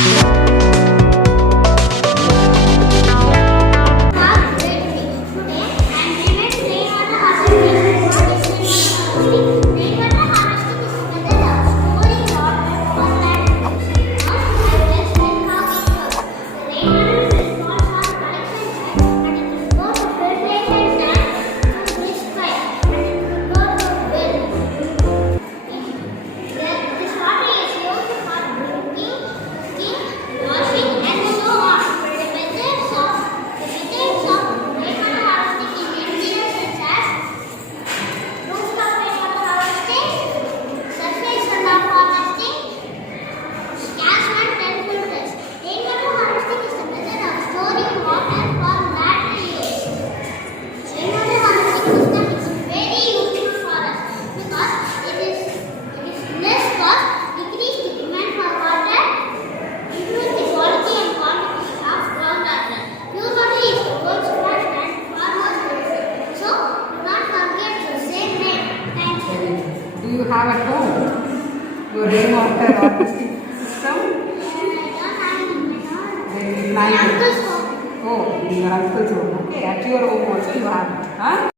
Do you have at home your rainwater harvesting system? Oh, in your uncle's home. Okay, at your home also you have it. Huh?